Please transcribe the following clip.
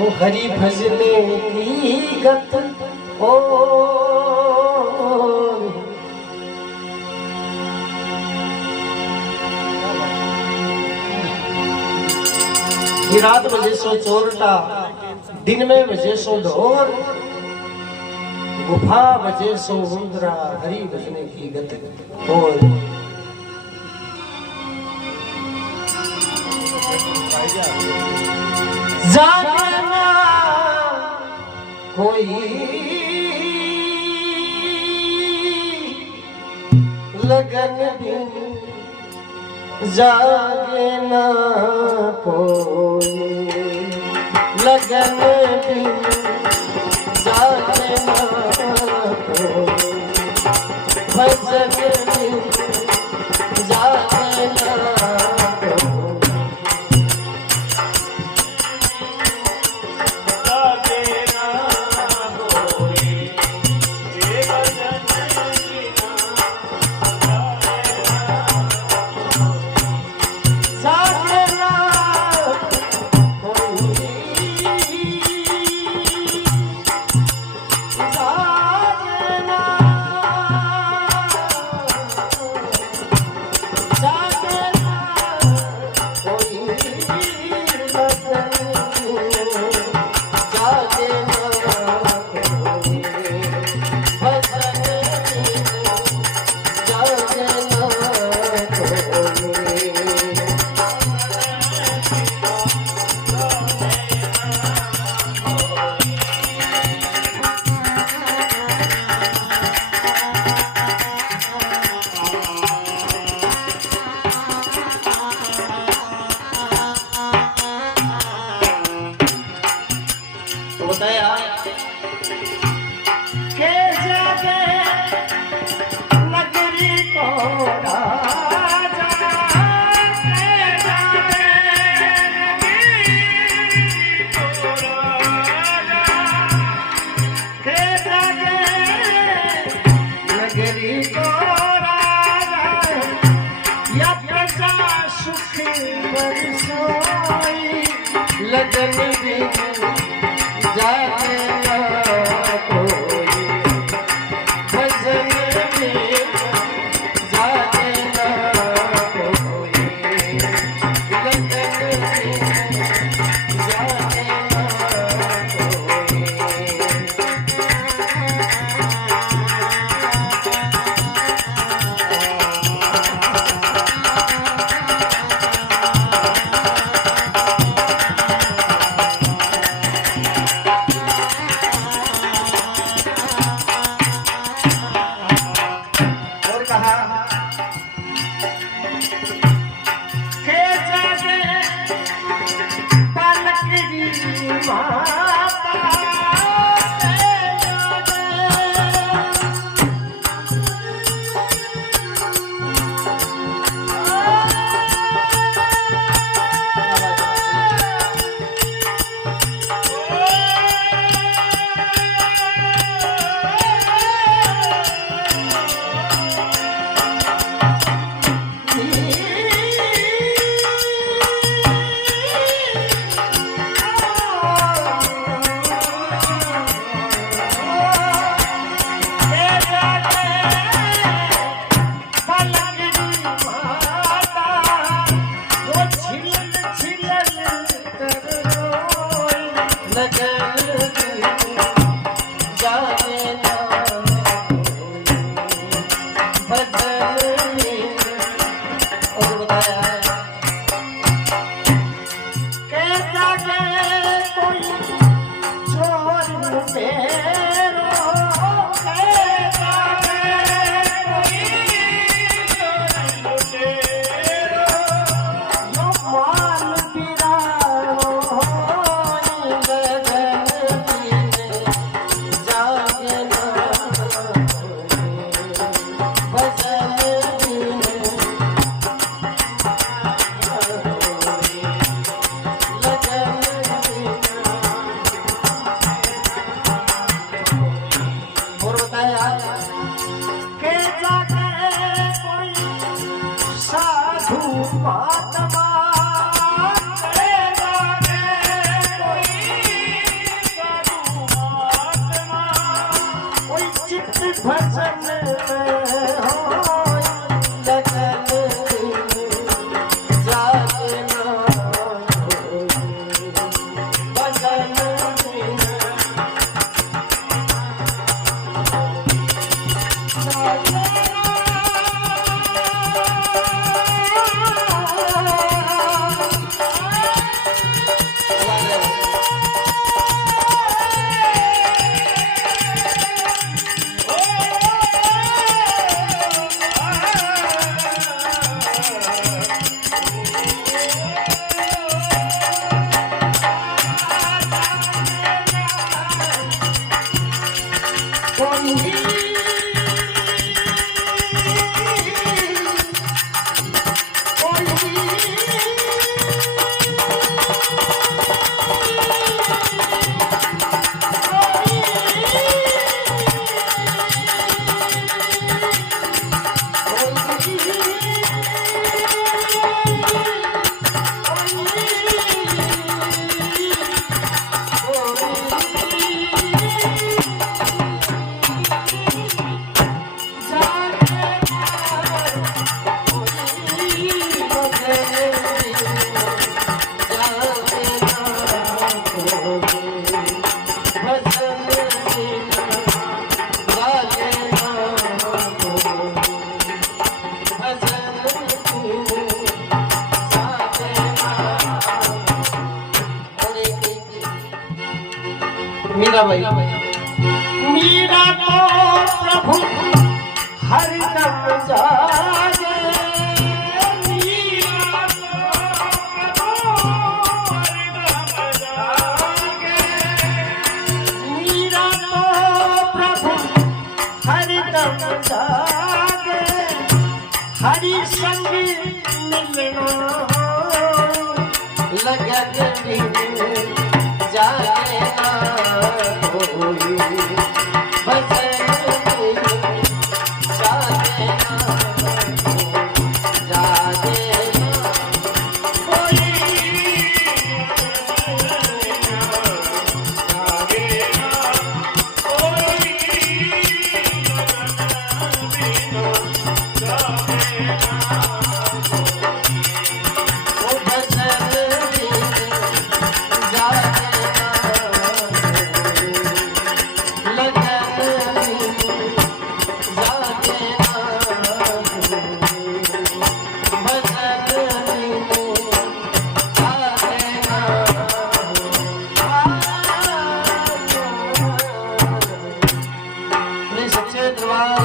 ओ हरि भजने की गत ओ ये रात बजे सो चोरटा दिन में बजे सो ढोर गुफा बजे सो मुद्रा हरि भजने की गत और जाना कोई लगन दिन जागे ना कोई लगन दिन जागे ना कोई भजन दिन जागे ना लगन दिन जागे ना कोई भजन दिन जागे ना कोई लगन दिन जागे ना मीराबाई मीरा तो प्रभु हरदम जागे मीरा तो प्रभु हरदम जागे हरि संग मिलना लगन जागे ना कोई भजन जागे ना जागे ना कोई जागे ना कोई सच्चे दरबार